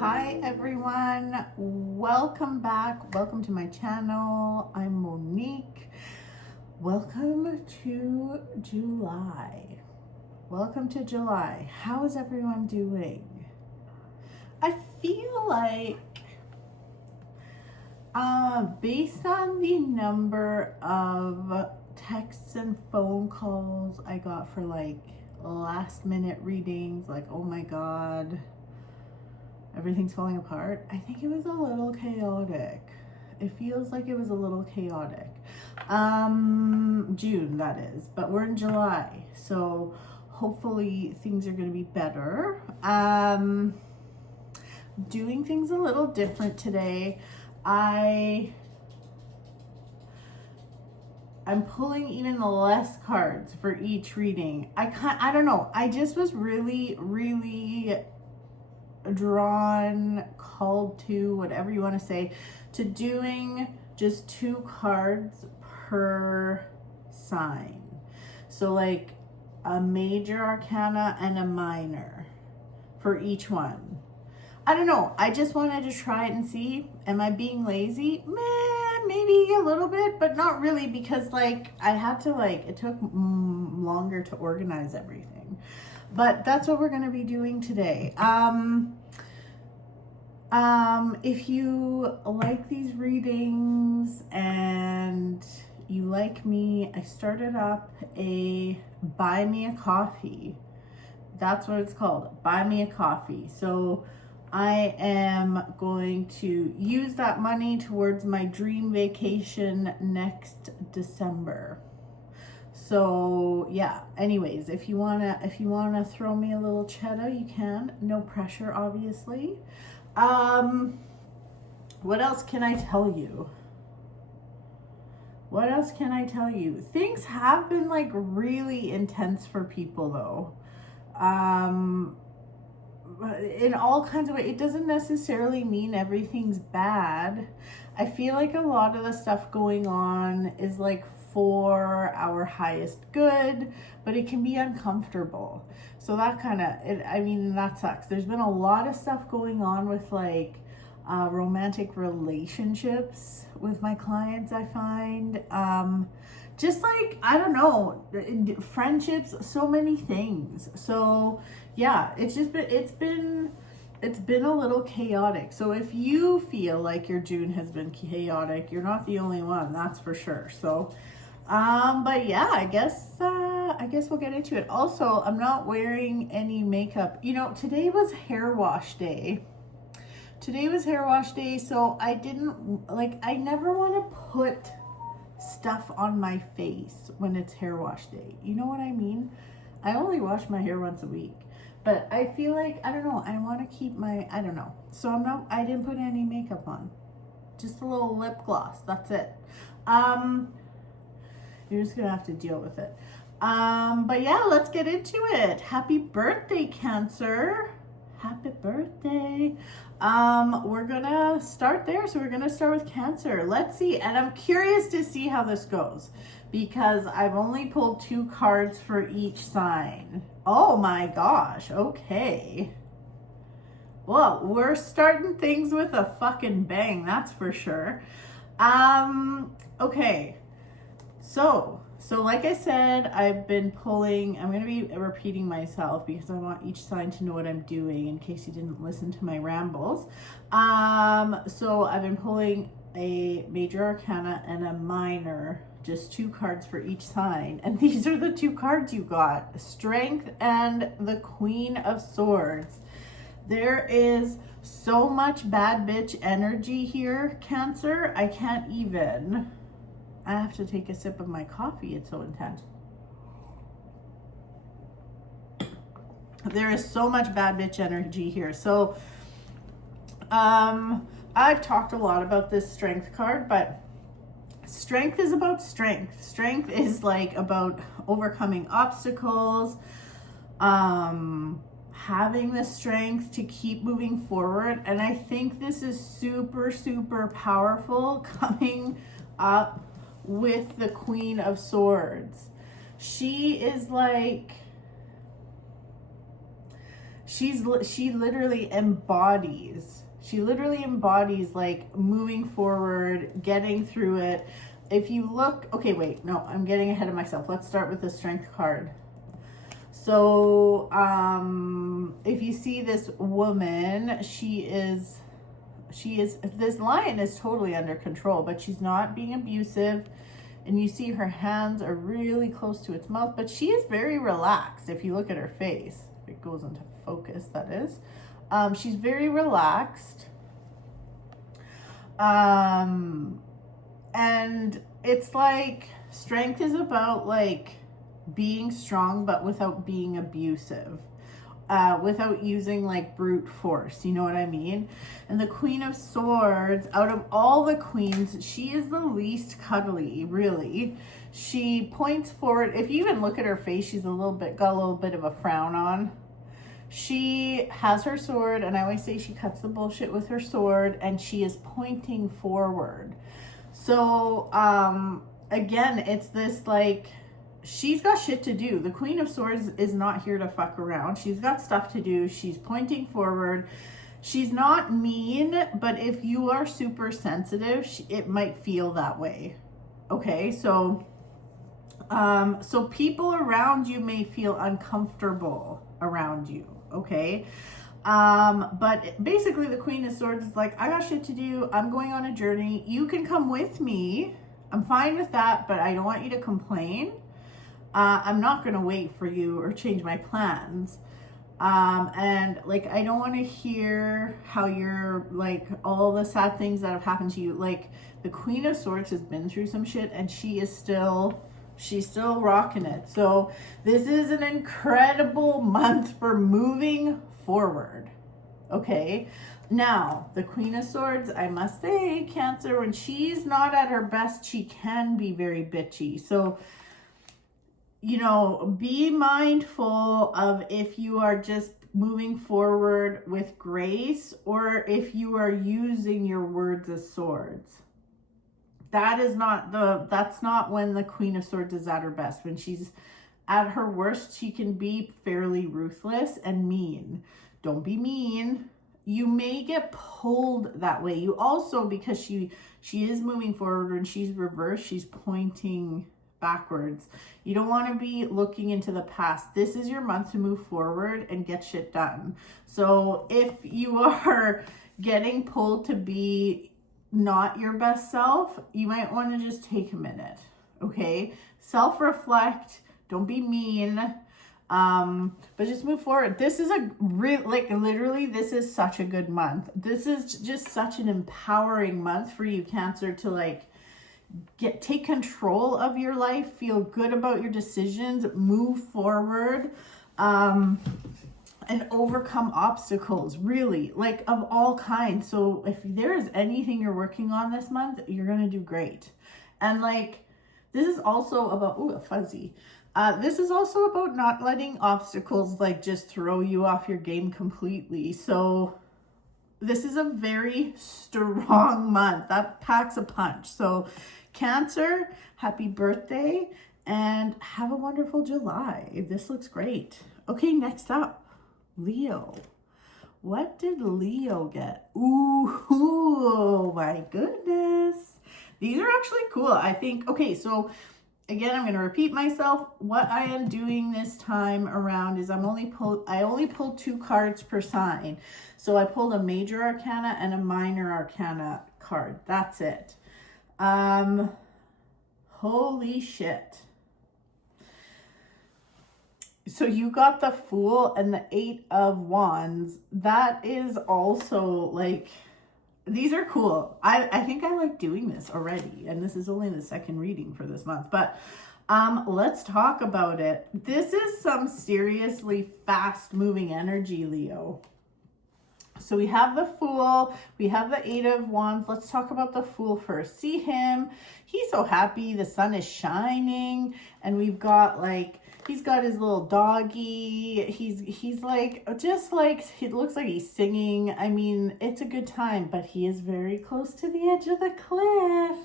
Hi everyone, welcome back. Welcome to my channel. I'm Monique. Welcome to July. Welcome to July. How is everyone doing? I feel like based on the number of texts and phone calls I got for like last minute readings, like oh my god, everything's falling apart, I think it was a little chaotic. It feels like it was a little chaotic. June, that is, but we're in July, so hopefully things are going to be better. Doing things a little different today. I'm pulling even less cards for each reading. I don't know. I just was really drawn, called to, whatever you want to say, to doing just 2 cards per sign. So like a major arcana and a minor for each one. I don't know. I just wanted to try it and see. Am I being lazy? Maybe a little bit, but not really, because like I had to it took longer to organize everything. But that's what we're going to be doing today. If you like these readings and you like me, I started up a buy me a coffee. That's what it's called, buy me a coffee. So I am going to use that money towards my dream vacation next December. So yeah, anyways, if you wanna throw me a little cheddar, you can. No pressure, obviously. What else can I tell you? What else can I tell you? Things have been like really intense for people though. In all kinds of ways. It doesn't necessarily mean everything's bad. I feel like a lot of the stuff going on is like for our highest good, but it can be uncomfortable. So that kind of, that sucks. There's been a lot of stuff going on with like romantic relationships with my clients, I find. Just like, I don't know, friendships, so many things. So yeah, it's been a little chaotic. So if you feel like your June has been chaotic, you're not the only one, that's for sure. So but yeah, I guess we'll get into it. Also, I'm not wearing any makeup. You know, today was hair wash day. So I never want to put stuff on my face when it's hair wash day. You know what I mean? I only wash my hair once a week, but I feel like, I don't know, I want to keep I don't know. So I didn't put any makeup on. Just a little lip gloss. That's it. You're just gonna have to deal with it. But yeah, let's get into it. Happy birthday, Cancer. Happy birthday. We're gonna start there. So we're gonna start with Cancer. Let's see. And I'm curious to see how this goes because I've only pulled 2 cards for each sign. Oh my gosh. Okay. Well, we're starting things with a fucking bang. That's for sure. Okay. So like I said, I've been pulling, I'm going to be repeating myself because I want each sign to know what I'm doing in case you didn't listen to my rambles. So I've been pulling a major arcana and a minor, just 2 cards for each sign. And these are the 2 cards you got, Strength and the Queen of Swords. There is so much bad bitch energy here, Cancer. I can't even. I have to take a sip of my coffee. It's so intense. There is so much bad bitch energy here. So, I've talked a lot about this Strength card, but Strength is about strength. Strength is like about overcoming obstacles, having the strength to keep moving forward. And I think this is super powerful coming up with the Queen of Swords. She is like, she literally embodies. She literally embodies like moving forward, getting through it. If you look, okay, wait, no, I'm getting ahead of myself. Let's start with the Strength card. So, if you see this woman, this lion is totally under control, but she's not being abusive. And you see her hands are really close to its mouth, but she is very relaxed. If you look at her face, if it goes into focus, that is. She's very relaxed. And it's like, strength is about like being strong, but without being abusive. Without using like brute force, you know what I mean? And the Queen of Swords, out of all the queens, she is the least cuddly, really. She points forward. If you even look at her face, she's got a little bit of a frown on. She has her sword, and I always say she cuts the bullshit with her sword, and she is pointing forward. So, again, it's this like, she's got shit to do. The Queen of Swords is not here to fuck around. She's got stuff to do. She's pointing forward. She's not mean, but if you are super sensitive, it might feel that way. Okay, so people around you may feel uncomfortable around you. Okay, but basically the Queen of Swords is like, I got shit to do. I'm going on a journey. You can come with me. I'm fine with that, but I don't want you to complain. I'm not going to wait for you or change my plans. And like, I don't want to hear how you're like, all the sad things that have happened to you. Like, the Queen of Swords has been through some shit, and she's still rocking it. So this is an incredible month for moving forward. Okay. Now, the Queen of Swords, I must say, Cancer, when she's not at her best, she can be very bitchy. So, you know, be mindful of if you are just moving forward with grace or if you are using your words as swords. That's not when the Queen of Swords is at her best. When she's at her worst, she can be fairly ruthless and mean. Don't be mean. You may get pulled that way. You also, because she is moving forward, and she's reversed, she's pointing backwards. You don't want to be looking into the past. This is your month to move forward and get shit done. So if you are getting pulled to be not your best self, you might want to just take a minute. Okay, self-reflect. Don't be mean. But just move forward. This is literally, this is such a good month. This is just such an empowering month for you, Cancer, to like take control of your life, feel good about your decisions, move forward, and overcome obstacles, really, like of all kinds. So if there is anything you're working on this month, you're gonna do great. And like, this is also about, ooh, a fuzzy. This is also about not letting obstacles like just throw you off your game completely. So this is a very strong month that packs a punch. So Cancer, happy birthday and have a wonderful July. This looks great. Okay, next up, Leo. What did Leo get? Ooh, my goodness. These are actually cool, I think. Okay, so again, I'm going to repeat myself. What I am doing this time around is I only pulled 2 cards per sign. So I pulled a major arcana and a minor arcana card. That's it. Holy shit. So you got the Fool and the 8 of Wands. That is also like, these are cool. I think I like doing this already. And this is only the second reading for this month. But let's talk about it. This is some seriously fast moving energy, Leo. So we have the Fool, we have the 8 of Wands. Let's talk about the Fool first. See him, he's so happy, the sun is shining, and we've got like, he's got his little doggy. He's like, just like, it looks like he's singing. I mean, it's a good time, but he is very close to the edge of the cliff.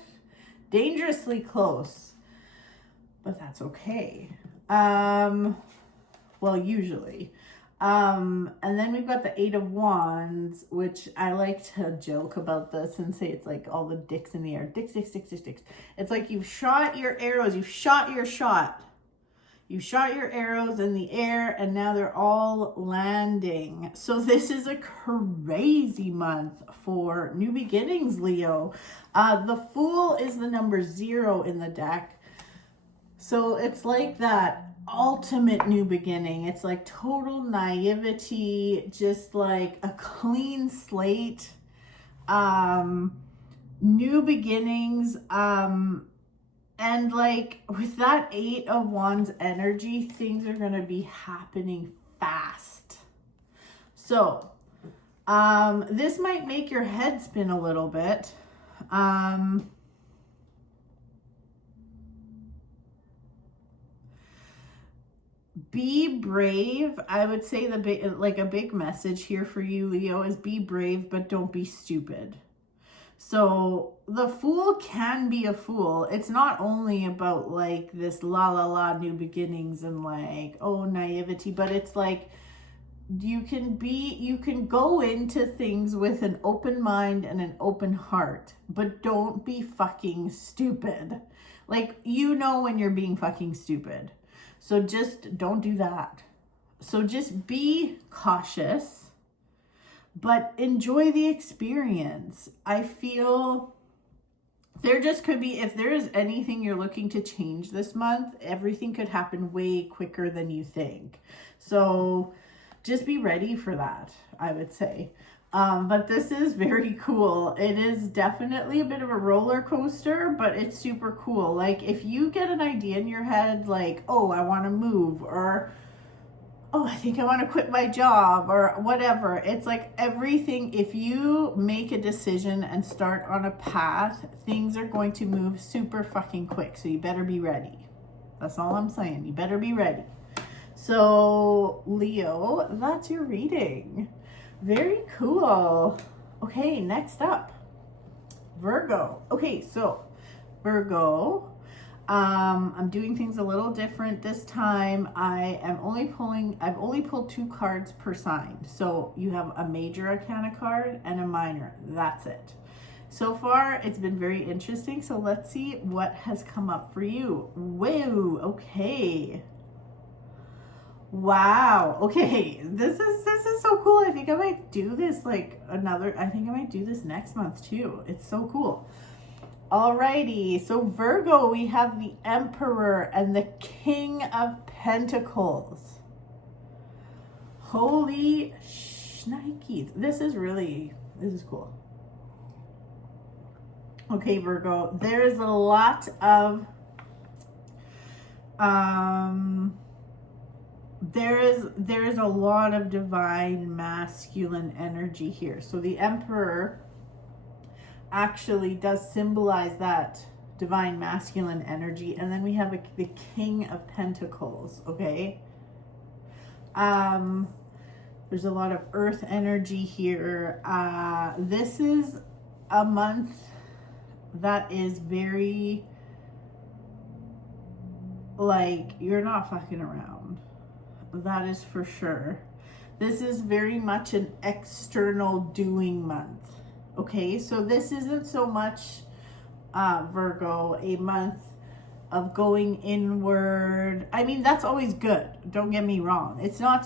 Dangerously close, but that's okay. Well, usually. And then we've got the 8 of Wands, which I like to joke about this and say it's like all the dicks in the air. Dicks, dicks, dicks, dicks, dicks. It's like you've shot your arrows, you've shot your shot. You shot your arrows in the air and now they're all landing. So this is a crazy month for new beginnings, Leo. The Fool is the number 0 in the deck. So it's like that ultimate new beginning. It's like total naivety, just like a clean slate, new beginnings, and like with that 8 of Wands energy, things are going to be happening fast. So this might make your head spin a little bit. Be brave. I would say a big message here for you, Leo, is be brave, but don't be stupid. So the Fool can be a fool. It's not only about like this la la la new beginnings and like, oh, naivety, but it's like you can go into things with an open mind and an open heart, but don't be fucking stupid. Like, you know when you're being fucking stupid. So just don't do that. So just be cautious, but enjoy the experience. I feel there just could be, if there is anything you're looking to change this month, everything could happen way quicker than you think. So just be ready for that, I would say. But this is very cool. It is definitely a bit of a roller coaster, but it's super cool. Like if you get an idea in your head, like, oh, I want to move, or oh, I think I want to quit my job, or whatever. It's like everything, if you make a decision and start on a path, things are going to move super fucking quick. So you better be ready. That's all I'm saying. You better be ready. So Leo, that's your reading. Very cool. Okay, next up, Virgo. Okay, so Virgo, I'm doing things a little different this time. I've only pulled 2 cards per sign. So you have a major arcana card and a minor. That's it. So far, it's been very interesting. So let's see what has come up for you. Whoa, okay. Wow. Okay. This is so cool. I think I might do this I think I might do this next month too. It's so cool. Alrighty. So Virgo, we have the Emperor and the King of Pentacles. Holy shnikes. This is cool. Okay, Virgo. There is a lot of there is a lot of divine masculine energy here. So the Emperor actually does symbolize that divine masculine energy, and then we have the King of Pentacles. Okay, there's a lot of earth energy here. This is a month that is very like, you're not fucking around. That is for sure. This is very much an external doing month. Okay, so this isn't so much, Virgo, a month of going inward. I mean, that's always good. Don't get me wrong. It's not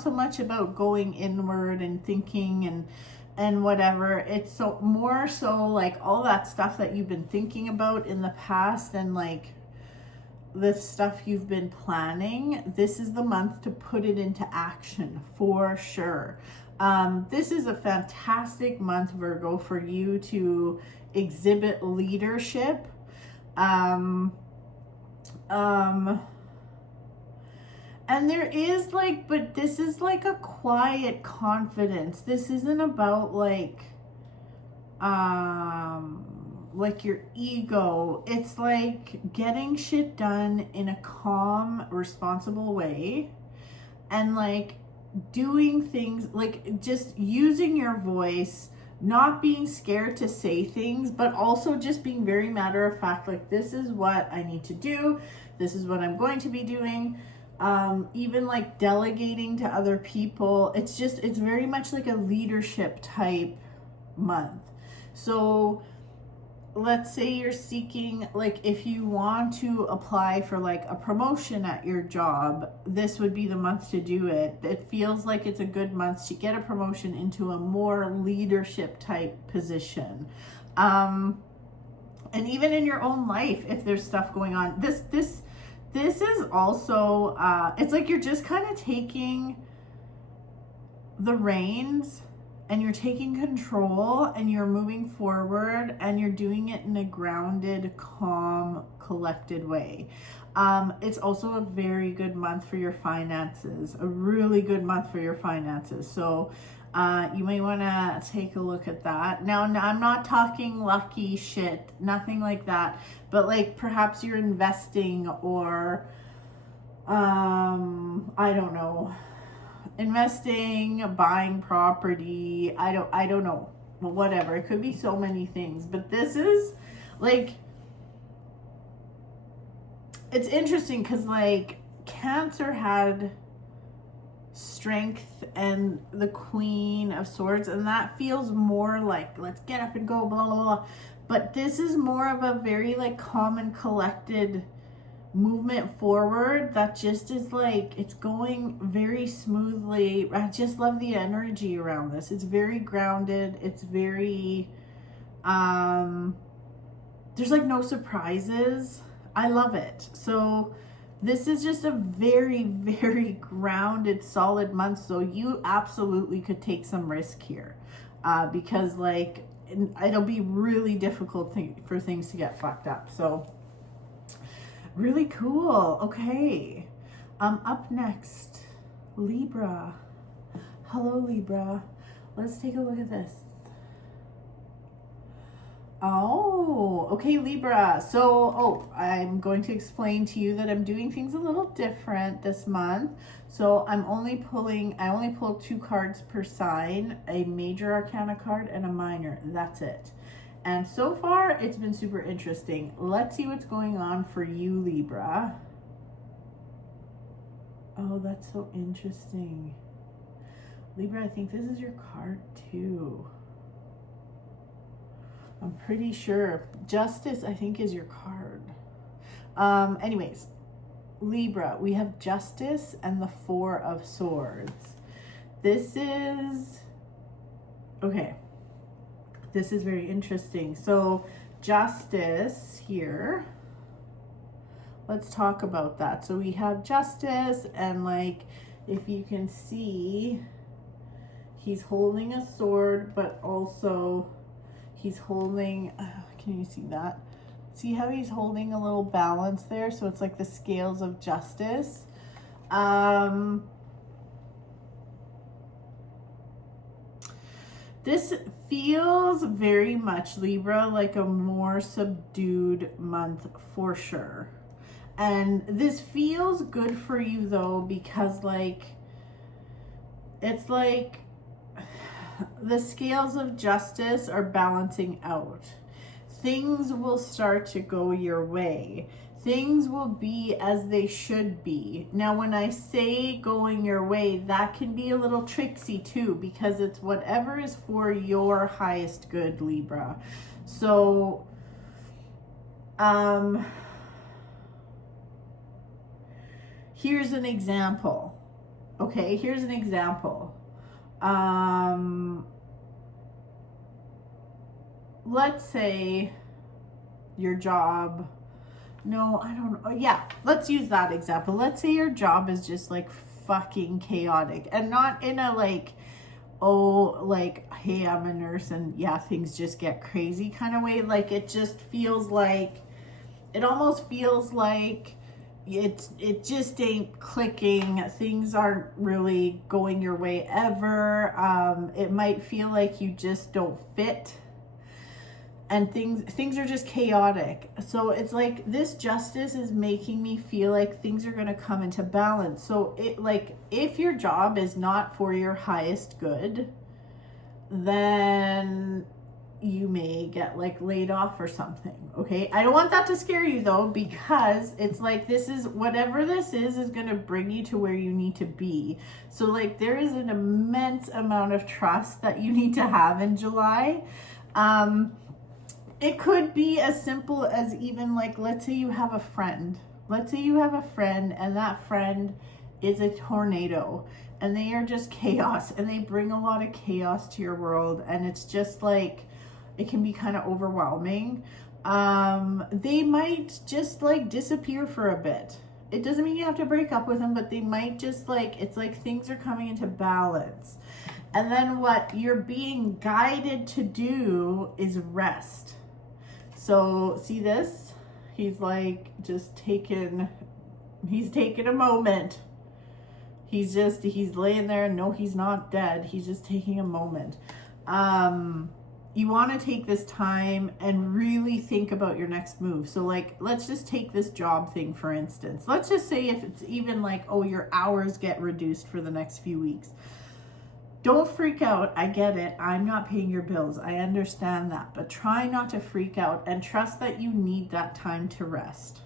so much about going inward and thinking and whatever. It's so more so like all that stuff that you've been thinking about in the past and like the stuff you've been planning. This is the month to put it into action for sure. This is a fantastic month, Virgo, for you to exhibit leadership. And there is but this is like a quiet confidence. This isn't about like your ego. It's like getting shit done in a calm, responsible way, and like doing things, like just using your voice, not being scared to say things, but also just being very matter of fact. Like, this is what I need to do. This is what I'm going to be doing. even like delegating to other people. It's very much like a leadership type month. So let's say you're seeking, like if you want to apply for like a promotion at your job, this would be the month to do it. It feels like it's a good month to get a promotion into a more leadership type position. And even in your own life, if there's stuff going on, this is also, it's like you're just kind of taking the reins and you're taking control and you're moving forward and you're doing it in a grounded, calm, collected way. It's also a very good month for your finances, a really good month for your finances. So you may want to take a look at that. Now, I'm not talking lucky shit, nothing like that, but like perhaps you're investing or, I don't know, investing, buying property, I don't know, whatever. It could be so many things, but this is like, it's interesting because like Cancer had strength and the Queen of Swords, and that feels more like let's get up and go, blah blah blah. But this is more of a very like calm and collected movement forward that just is like, it's going very smoothly. I just love the energy around this. It's very grounded. It's very there's like no surprises. I love it. So this is just a very, very grounded, solid month. So you absolutely could take some risk here, because like it'll be really difficult for things to get fucked up. So really cool. Okay. Up next, Libra. Hello, Libra. Let's take a look at this. Oh, okay, Libra. So, I'm going to explain to you that I'm doing things a little different this month. So I only pull 2 cards per sign, a major arcana card and a minor. That's it. And so far, it's been super interesting. Let's see what's going on for you, Libra. Oh, that's so interesting. Libra, I think this is your card too. I'm pretty sure. Justice, I think, is your card. Anyways, Libra, we have Justice and the 4 of Swords. This is, okay. This is very interesting. So Justice here, let's talk about that. So we have Justice, and like, if you can see, he's holding a sword, but also he's holding, can you see that? See how he's holding a little balance there? So it's like the scales of justice. This feels very much, Libra, like a more subdued month for sure. And this feels good for you though, because like, it's like the scales of justice are balancing out. Things will start to go your way. Things will be as they should be. Now, when I say going your way, that can be a little tricksy too, because it's whatever is for your highest good, Libra. So, here's an example. Okay, here's an example. Let's say your job, no, I don't know. Yeah, let's use that example. Let's say your job is just like fucking chaotic, and not in a like, oh, like, hey, I'm a nurse and yeah, things just get crazy kind of way. Like, it just feels like, it almost feels like it just ain't clicking. Things aren't really going your way ever. It might feel like you just don't fit, and things are just chaotic. So it's like this justice is making me feel like things are going to come into balance. So it, like, if your job is not for your highest good, then you may get like laid off or something. Okay, I don't want that to scare you though, because it's like, this is, whatever this is going to bring you to where you need to be. So like, there is an immense amount of trust that you need to have in July. It could be as simple as, even like, let's say you have a friend. Let's say you have a friend and that friend is a tornado and they are just chaos and they bring a lot of chaos to your world, and it's just like, it can be kind of overwhelming. They might just like disappear for a bit. It doesn't mean you have to break up with them, but they might just like, it's like things are coming into balance. And then what you're being guided to do is rest. So see this? He's like just he's taking a moment. He's laying there, and no, he's not dead. He's just taking a moment. You want to take this time and really think about your next move. So like, let's just take this job thing, for instance. Let's just say if it's even like, oh, your hours get reduced for the next few weeks. Don't freak out. I get it. I'm not paying your bills. I understand that. But try not to freak out and trust that you need that time to rest.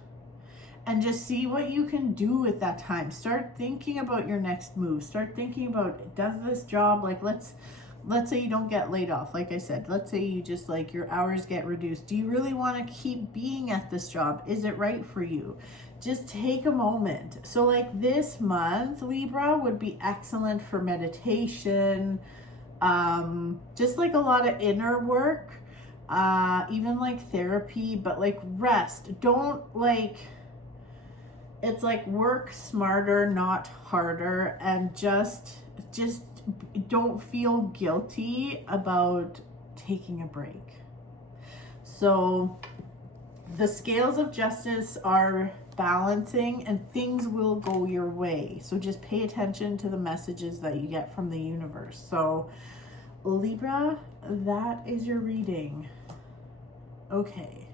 And just see what you can do with that time. Start thinking about your next move. Start thinking about, does this job, like, let's say you don't get laid off. Like I said, let's say you just like, your hours get reduced. Do you really want to keep being at this job? Is it right for you? Just take a moment. So like this month, Libra, would be excellent for meditation, just like a lot of inner work, even like therapy, but like rest. Don't like, it's like work smarter, not harder, and just don't feel guilty about taking a break. So the scales of justice are balancing and things will go your way. So just pay attention to the messages that you get from the universe. So Libra, that is your reading. Okay.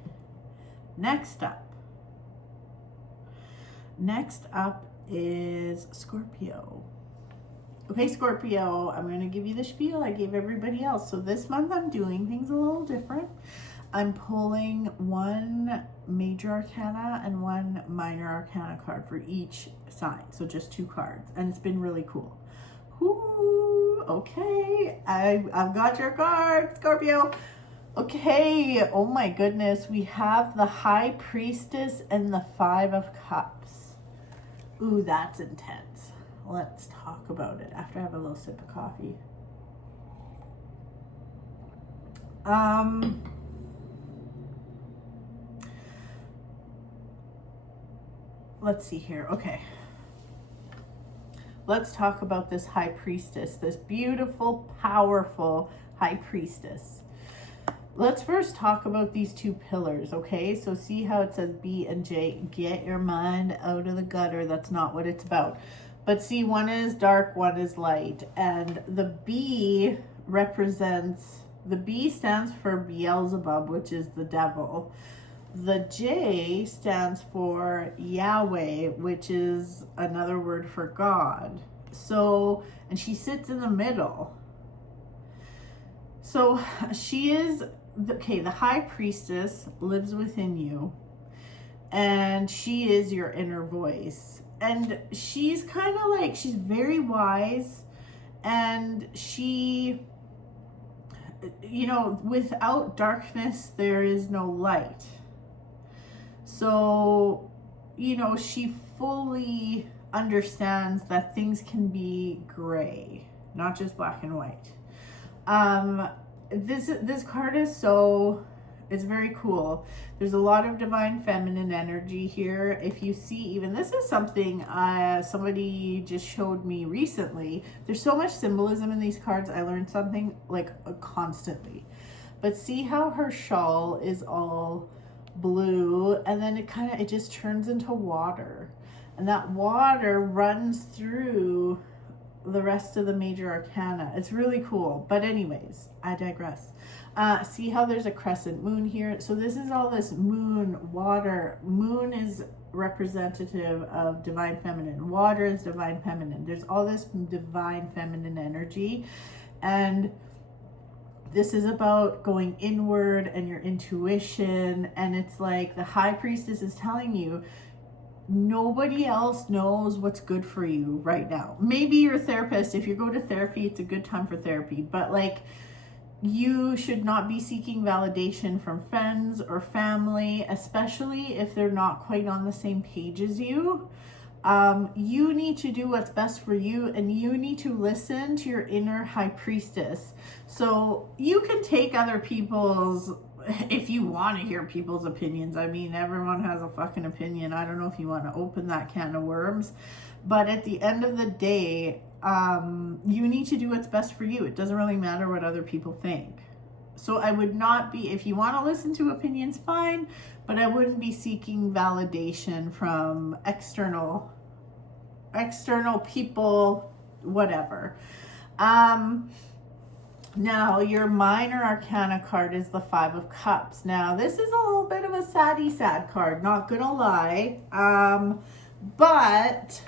Next up is Scorpio. Okay, Scorpio, I'm going to give you the spiel I gave everybody else. So this month I'm doing things a little different. I'm pulling one major arcana and one minor arcana card for each sign. So just 2 cards. And it's been really cool. Ooh, okay. I've got your card, Scorpio. Okay. Oh my goodness. We have the High Priestess and the 5 of Cups. Ooh, that's intense. Let's talk about it after I have a little sip of coffee. Let's see here. Okay. Let's talk about this High Priestess, this beautiful, powerful High Priestess. Let's first talk about these 2 pillars, okay? So see how it says B and J, get your mind out of the gutter. That's not what it's about. But see, one is dark, one is light. And the B represents, the B stands for Beelzebub, which is the devil. The J stands for Yahweh, which is another word for God. So, and she sits in the middle. So she is, okay, the High Priestess lives within you, and she is your inner voice. And she's kind of like, she's very wise, and she, you know, without darkness, there is no light. So, you know, she fully understands that things can be gray, not just black and white. This card is so, it's very cool. There's a lot of divine feminine energy here. If you see, even this is something somebody just showed me recently. There's so much symbolism in these cards. I learned something like constantly. But see how her shawl is all blue, and then it just turns into water, and that water runs through the rest of the major arcana. It's really cool. But anyways, I digress. See how there's a crescent moon here? So this is all this moon, water. Moon is representative of divine feminine. Water is divine feminine. There's all this divine feminine energy. And This is about going inward and your intuition. And it's like the High Priestess is telling you, nobody else knows what's good for you right now. Maybe your therapist, if you go to therapy, it's a good time for therapy, but like, you should not be seeking validation from friends or family, especially if they're not quite on the same page as you. You need to do what's best for you, and you need to listen to your inner High Priestess. So you can take other people's, if you want to hear people's opinions. I mean, everyone has a fucking opinion. I don't know if you want to open that can of worms, but at the end of the day, you need to do what's best for you. It doesn't really matter what other people think. So I would not be, if you want to listen to opinions, fine, but I wouldn't be seeking validation from external people, whatever. Now, your minor arcana card is the Five of Cups. Now, this is a little bit of a sad card, not gonna lie. But,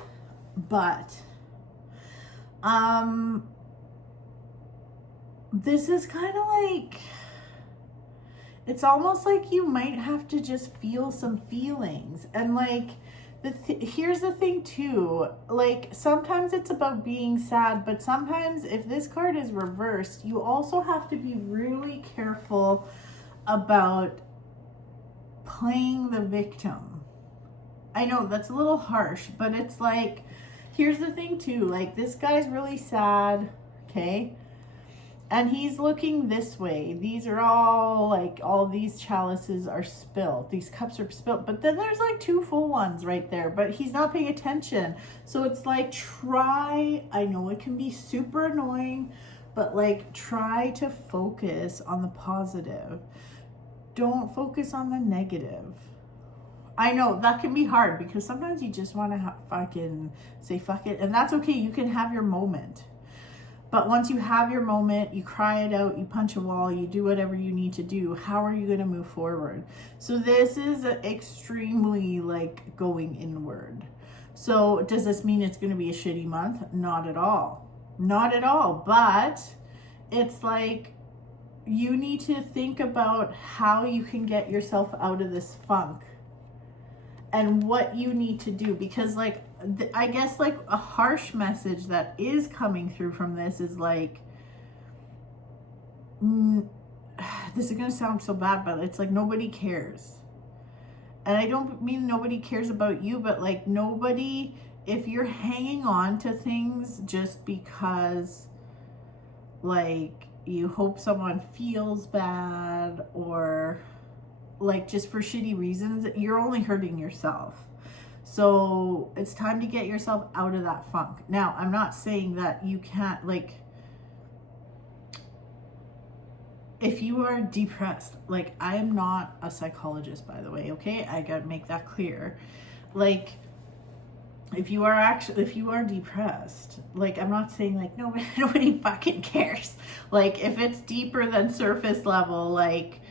this is kind of like, it's almost like you might have to just feel some feelings. And like, here's the thing too, like sometimes it's about being sad, but sometimes if this card is reversed, you also have to be really careful about playing the victim. I know that's a little harsh, but it's like, here's the thing too, like this guy's really sad, okay? And he's looking this way. These are all like, all these chalices are spilt. These cups are spilt. But then there's like 2 full ones right there. But he's not paying attention. So it's like, I know it can be super annoying, but like try to focus on the positive. Don't focus on the negative. I know that can be hard because sometimes you just want to fucking say fuck it. And that's okay. You can have your moment. But once you have your moment, you cry it out, you punch a wall, you do whatever you need to do. How are you going to move forward? So this is extremely like going inward. So does this mean it's going to be a shitty month? Not at all. Not at all. But it's like, you need to think about how you can get yourself out of this funk and what you need to do. Because like, I guess like a harsh message that is coming through from this is like, this is going to sound so bad, but it's like nobody cares. And I don't mean nobody cares about you, but like nobody, if you're hanging on to things just because like you hope someone feels bad or like just for shitty reasons, you're only hurting yourself. So it's time to get yourself out of that funk. Now, I'm not saying that you can't, like, if you are depressed, like, I am not a psychologist, by the way, okay? I gotta make that clear. Like, if you are depressed, like, I'm not saying, like, nobody fucking cares. Like, if it's deeper than surface level, like,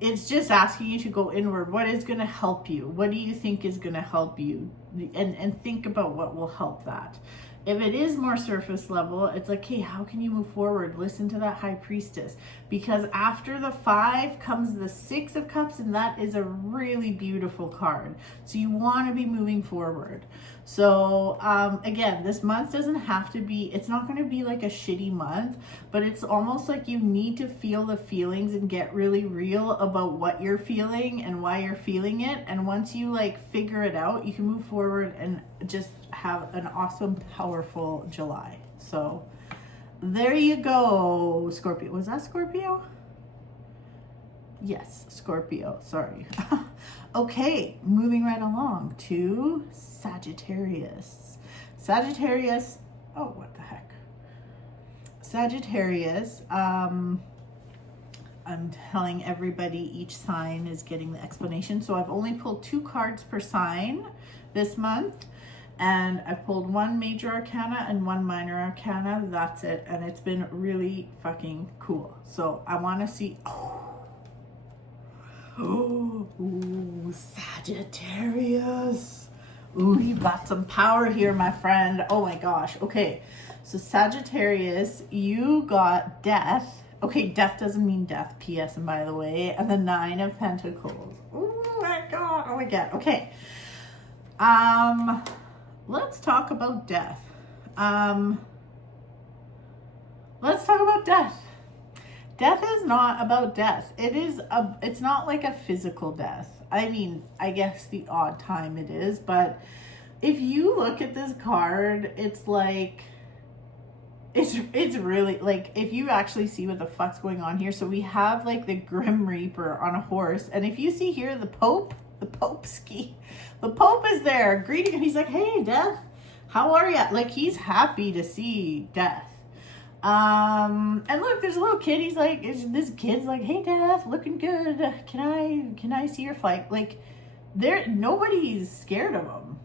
it's just asking you to go inward. What is going to help you? What do you think is going to help you? And think about what will help that. If it is more surface level, it's like, hey, how can you move forward? Listen to that High Priestess. Because after the 5 comes the 6 of Cups, and that is a really beautiful card. So you want to be moving forward. So again, this month doesn't have to be, it's not going to be like a shitty month, but it's almost like you need to feel the feelings and get really real about what you're feeling and why you're feeling it. And once you like figure it out, you can move forward and just have an awesome, powerful July. So there you go, Scorpio. Was that Scorpio? Yes, Scorpio, sorry. Okay, moving right along to Sagittarius. Sagittarius, oh, what the heck? Sagittarius, I'm telling everybody each sign is getting the explanation. So I've only pulled 2 cards per sign this month. And I've pulled 1 major arcana and 1 minor arcana. That's it. And it's been really fucking cool. So I want to see... Ooh, Sagittarius. Ooh, you got some power here, my friend. Oh my gosh. Okay. So Sagittarius, you got death Okay, death doesn't mean death, P.S. and by the way. And the 9 of Pentacles. Oh my God. Oh my God. Okay. Let's talk about death. Let's talk about death. Death is not about death. It's not like a physical death. I mean, I guess the odd time it is, but if you look at this card, it's like, it's really like, if you actually see what the fuck's going on here. So we have like the Grim Reaper on a horse, and if you see here the Pope is there greeting him. He's like, hey, Death, how are you? Like, he's happy to see Death. And look, there's a little kid. He's like, this kid's like, hey, Death, looking good. Can I see your flight? Like, nobody's scared of him.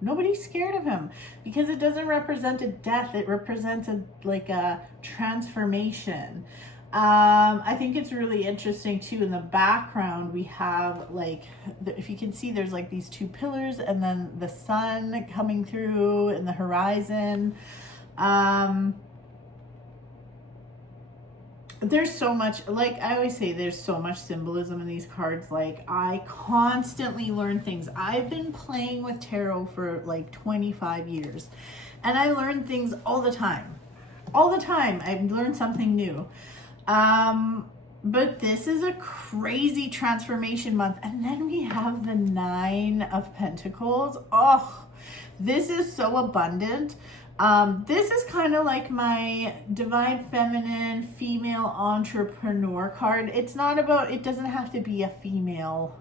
Nobody's scared of him because it doesn't represent a death. It represents a transformation. I think it's really interesting too. In the background, we have like, if you can see, there's like these 2 pillars and then the sun coming through in the horizon. There's so much, like I always say, there's so much symbolism in these cards. Like, I constantly learn things. I've been playing with tarot for like 25 years and I learn things all the time. All the time I learn something new. But this is a crazy transformation month. And then we have the 9 of Pentacles. Oh, this is so abundant. This is kind of like my divine feminine female entrepreneur card. It's not about, it doesn't have to be a female.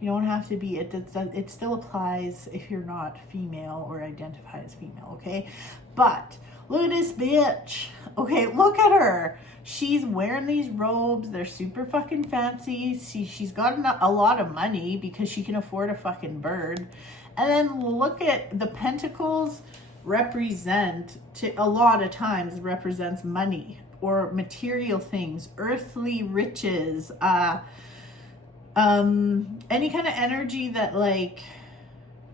You don't have to be, it still applies if you're not female or identify as female, okay? But look at this bitch. Okay, look at her. She's wearing these robes. They're super fucking fancy. She's got a lot of money because she can afford a fucking bird. And then look at the Pentacles represent, to a lot of times represents money or material things, earthly riches, any kind of energy that like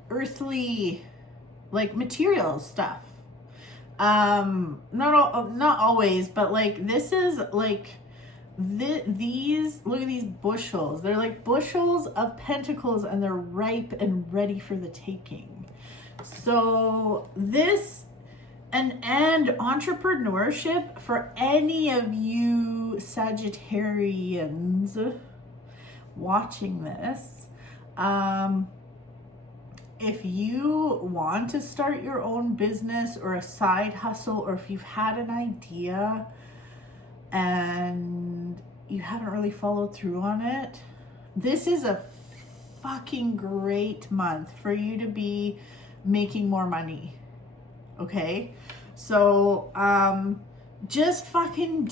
earthly, like material stuff. Not always, but like this is like these, look at these bushels. They're like bushels of pentacles and they're ripe and ready for the taking. So this and entrepreneurship for any of you Sagittarians watching this, if you want to start your own business or a side hustle, or if you've had an idea and you haven't really followed through on it, this is a fucking great month for you to be making more money. Okay, so just fucking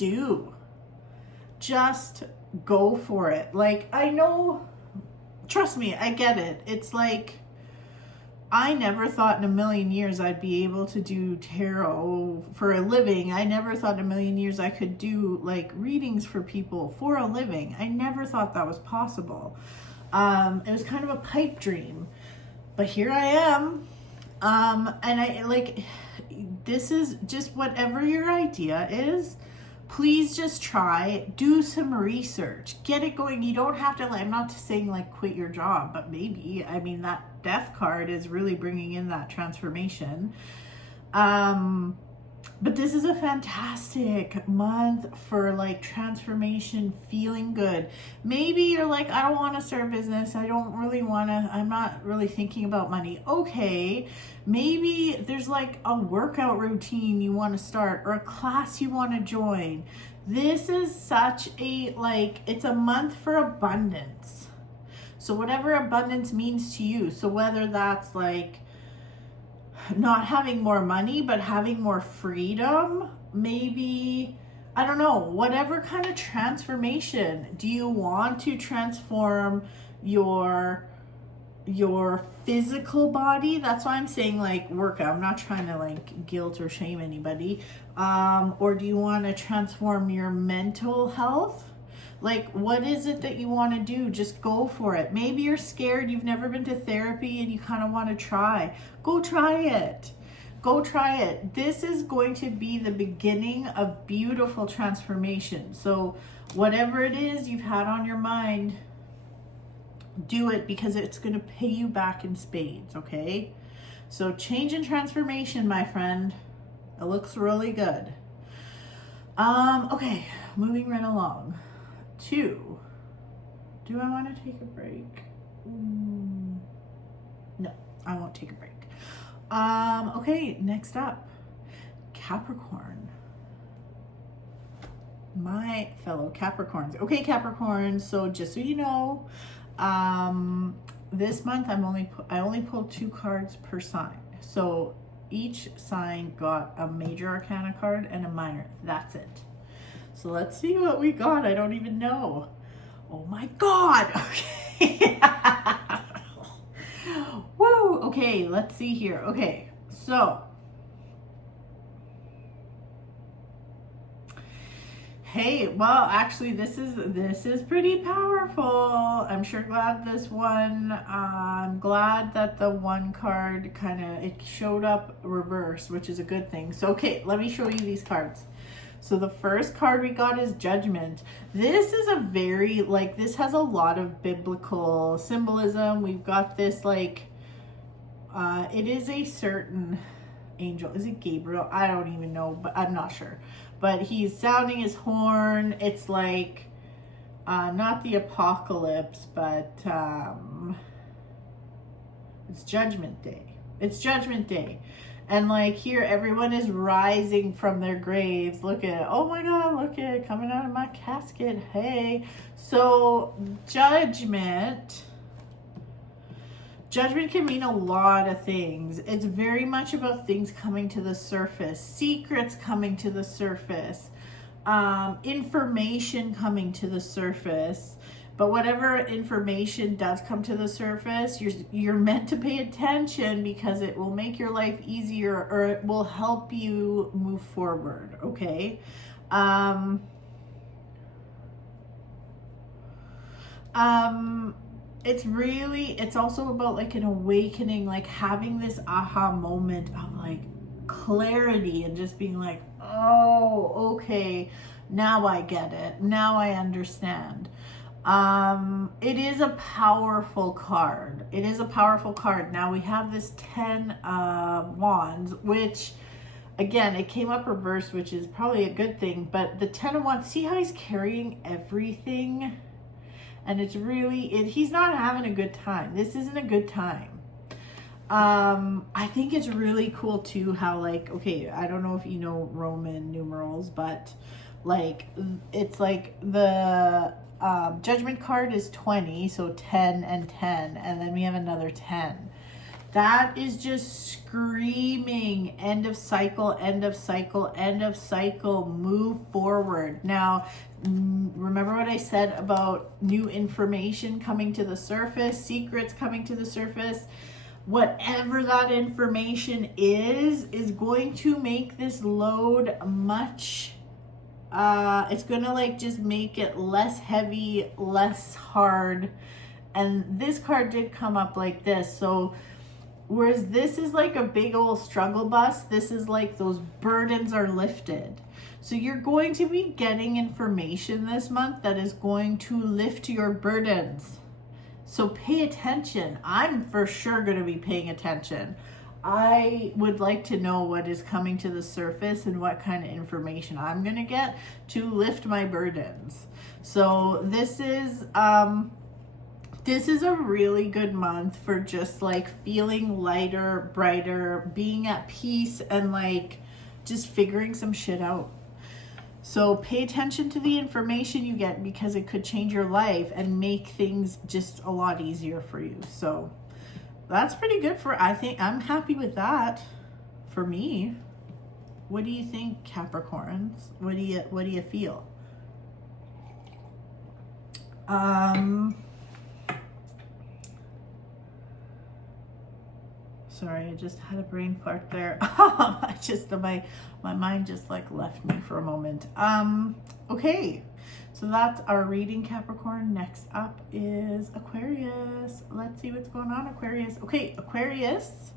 just go for it. Like, I know, trust me, I get it. It's like, I never thought in a million years I'd be able to do tarot for a living. I never thought in a million years I could do like readings for people for a living. I never thought that was possible. It was kind of a pipe dream, but here I am. And I like, this is just whatever your idea is, please just try, do some research, get it going. You don't have to, like, I'm not saying like quit your job, but maybe, I mean, that death card is really bringing in that transformation. But this is a fantastic month for like transformation, feeling good. Maybe you're like, I don't want to start a business. I don't really want to, I'm not really thinking about money. Okay. Maybe there's like a workout routine you want to start or a class you want to join. This is such a, like, it's a month for abundance. So whatever abundance means to you. So whether that's like, not having more money, but having more freedom, maybe, I don't know, whatever kind of transformation. Do you want to transform your physical body? That's why I'm saying like workout. I'm not trying to like guilt or shame anybody. Or do you want to transform your mental health? Like, what is it that you want to do? Just go for it. Maybe you're scared. You've never been to therapy and you kind of want to try. Go try it. Go try it. This is going to be the beginning of beautiful transformation. So whatever it is you've had on your mind, do it, because it's going to pay you back in spades, okay? So change and transformation, my friend. It looks really good. Okay, moving right along. 2. Do I want to take a break? No, I won't take a break. Okay, next up, Capricorn. My fellow Capricorns. Okay, Capricorn, so just so you know, this month I only pulled 2 cards per sign. So each sign got a major arcana card and a minor. That's it. So let's see what we got. I don't even know. Oh my God. Okay. Woo. Okay, let's see here. Okay, so hey, well, actually, this is pretty powerful. I'm sure glad this one. I'm glad that the one card it showed up reversed, which is a good thing. So, okay, let me show you these cards. So the first card we got is Judgment. This is a very, this has a lot of biblical symbolism. We've got this, it is a certain angel. Is it Gabriel? I don't even know, but I'm not sure. But he's sounding his horn. It's not the apocalypse, but it's Judgment Day. It's Judgment Day. And here, everyone is rising from their graves. Look at it. Oh my God, look at it coming out of my casket. Hey. So Judgment can mean a lot of things. It's very much about things coming to the surface, secrets coming to the surface, information coming to the surface. But whatever information does come to the surface, you're meant to pay attention, because it will make your life easier, or it will help you move forward, okay? It's also about an awakening, having this aha moment of clarity, and just being oh, okay, now I get it. Now I understand. It is a powerful card. It is a powerful card. Now we have this 10 Wands, which, again, it came up reversed, which is probably a good thing. But the 10 of Wands, see how he's carrying everything? And it's really, he's not having a good time. This isn't a good time. I think it's really cool too how okay, I don't know if you know Roman numerals, but it's the Judgment card is 20, so 10 and 10, and then we have another 10. That is just screaming end of cycle, end of cycle, end of cycle, move forward. Now, remember what I said about new information coming to the surface, secrets coming to the surface? Whatever that information is going to make this load much it's gonna just make it less heavy, less hard. And this card did come up like this. So whereas this is a big old struggle bus, this is those burdens are lifted. So you're going to be getting information this month that is going to lift your burdens. So pay attention. I'm for sure going to be paying attention. I would like to know what is coming to the surface and what kind of information I'm going to get to lift my burdens. So this is a really good month for just feeling lighter, brighter, being at peace, and just figuring some shit out. So pay attention to the information you get, because it could change your life and make things just a lot easier for you. So that's pretty good I think I'm happy with that for me. What do you think, Capricorns? What do you feel? Sorry, I just had a brain fart there. My mind just left me for a moment. Okay, so that's our reading, Capricorn. Next up is Aquarius. Let's see what's going on, Aquarius. Okay, Aquarius.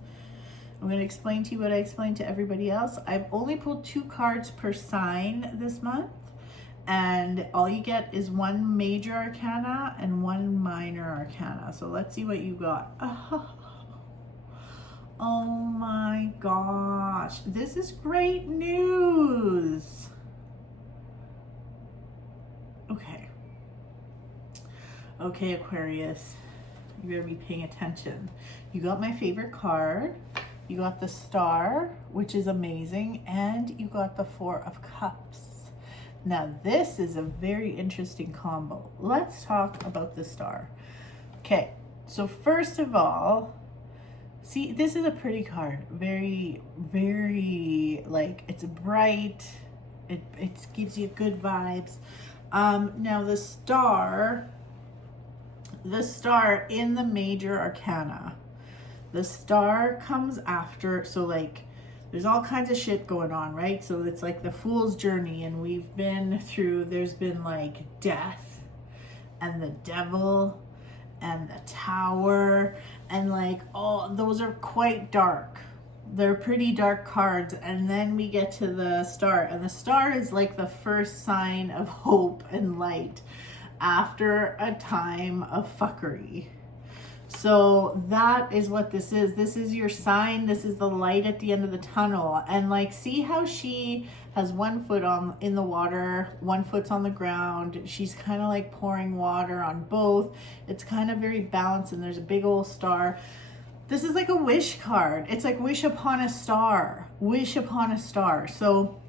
I'm going to explain to you what I explained to everybody else. I've only pulled 2 cards per sign this month, and all you get is 1 major arcana and 1 minor arcana. So let's see what you got. Oh my gosh, this is great news. Okay, Aquarius, you better be paying attention. You got my favorite card. You got the Star, which is amazing, and you got the 4 of Cups. Now, this is a very interesting combo. Let's talk about the Star. Okay, so first of all, see, this is a pretty card. Very, very, like, it's bright. It gives you good vibes. Now, the Star in the major arcana, the Star comes after, so like there's all kinds of shit going on, right? So it's like the Fool's Journey, and we've been through, there's been like death and the devil and the Tower, and like all those are quite dark. They're pretty dark cards. And then we get to the Star, and the Star is like the first sign of hope and light after a time of fuckery. So that is what this is. This is your sign. This is the light at the end of the tunnel. And like, see how she has 1 foot in the water, 1 foot's on the ground. She's kind of like pouring water on both. It's kind of very balanced, and there's a big old star. This is like a wish card. It's like wish upon a star. Wish upon a star. So,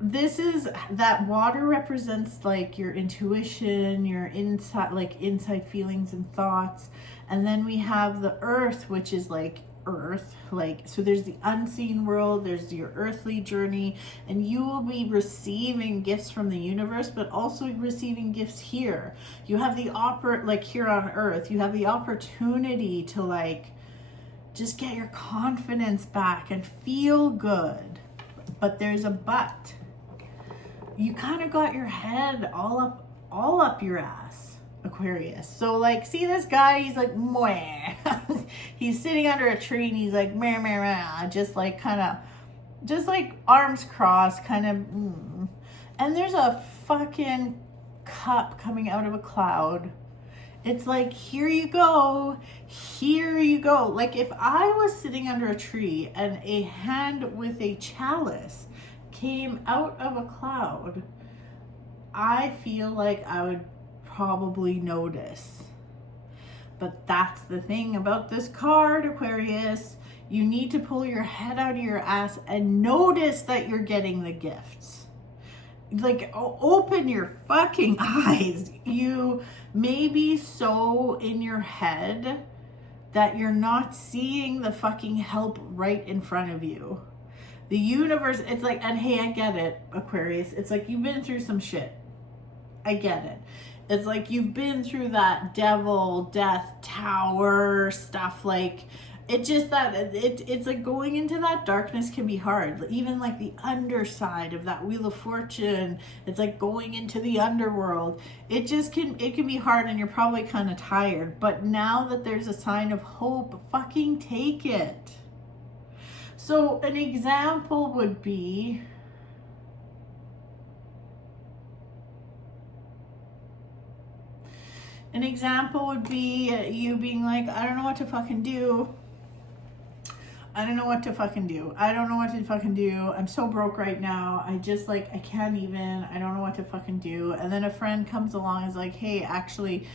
this is, that water represents like your intuition, your inside feelings and thoughts. And then we have the Earth, which is like earth, like, so there's the unseen world, there's your earthly journey, and you will be receiving gifts from the universe, but also receiving gifts here. You have the like here on Earth, you have the opportunity to like just get your confidence back and feel good. But there's a but. You kind of got your head all up your ass, Aquarius. So like, see this guy, he's like, mwah. He's sitting under a tree and he's like, meh, meh, meh, just like kind of, just like arms crossed, kind of, And there's a fucking cup coming out of a cloud. It's like, here you go, here you go. Like if I was sitting under a tree and a hand with a chalice came out of a cloud, I feel like I would probably notice. But that's the thing about this card, Aquarius. You need to pull your head out of your ass and notice that you're getting the gifts. Like, open your fucking eyes. You may be so in your head that you're not seeing the fucking help right in front of you. The universe, it's like, and hey, I get it, Aquarius. It's like you've been through some shit. I get it. It's like you've been through that devil, death, tower stuff. Like, it just that, it's like going into that darkness can be hard. Even like the underside of that Wheel of Fortune, it's like going into the underworld. It can be hard, and you're probably kind of tired. But now that there's a sign of hope, fucking take it. So an example would be, you being like, I don't know what to fucking do. I don't know what to fucking do. I don't know what to fucking do. I'm so broke right now. I just like, I can't even, I don't know what to fucking do. And then a friend comes along and is like, hey, actually,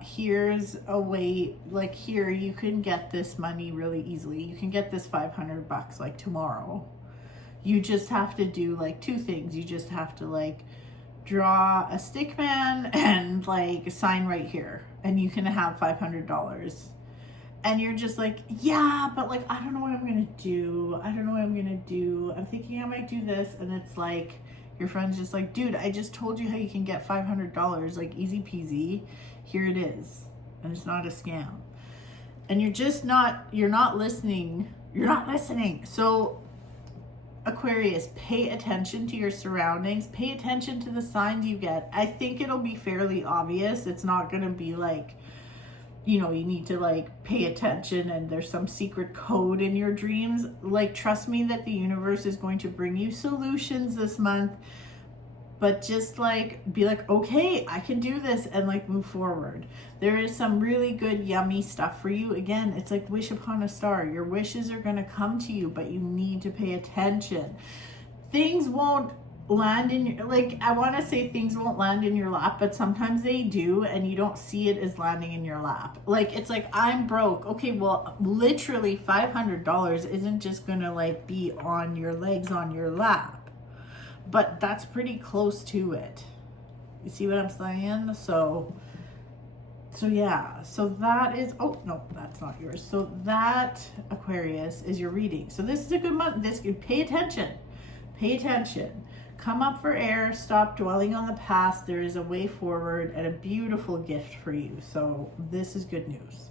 here's a way, like here, you can get this money really easily. You can get this $500 like tomorrow. You just have to do like 2 things. You just have to like draw a stick man and like sign right here, and you can have $500. And you're just like, yeah, but like, I don't know what I'm gonna do. I don't know what I'm gonna do. I'm thinking I might do this. And it's like, your friend's just like, dude, I just told you how you can get $500, like easy peasy. Here it is. And it's not a scam. And you're not listening. You're not listening. So Aquarius, pay attention to your surroundings. Pay attention to the signs you get. I think it'll be fairly obvious. It's not going to be like, you know, you need to like pay attention and there's some secret code in your dreams, like trust me that the universe is going to bring you solutions this month. But just like be like, okay, I can do this, and like move forward. There is some really good yummy stuff for you. Again, it's like wish upon a star. Your wishes are going to come to you, but you need to pay attention. Things won't land in your, like, I want to say things won't land in your lap, but sometimes they do, and you don't see it as landing in your lap. Like, it's like, I'm broke. Okay, well, literally $500 isn't just going to like be on your legs on your lap. But that's pretty close to it. You see what I'm saying? So yeah. So that is, oh, no, that's not yours. So that, Aquarius, is your reading. So this is a good month. Pay attention. Pay attention. Come up for air. Stop dwelling on the past. There is a way forward and a beautiful gift for you. So this is good news.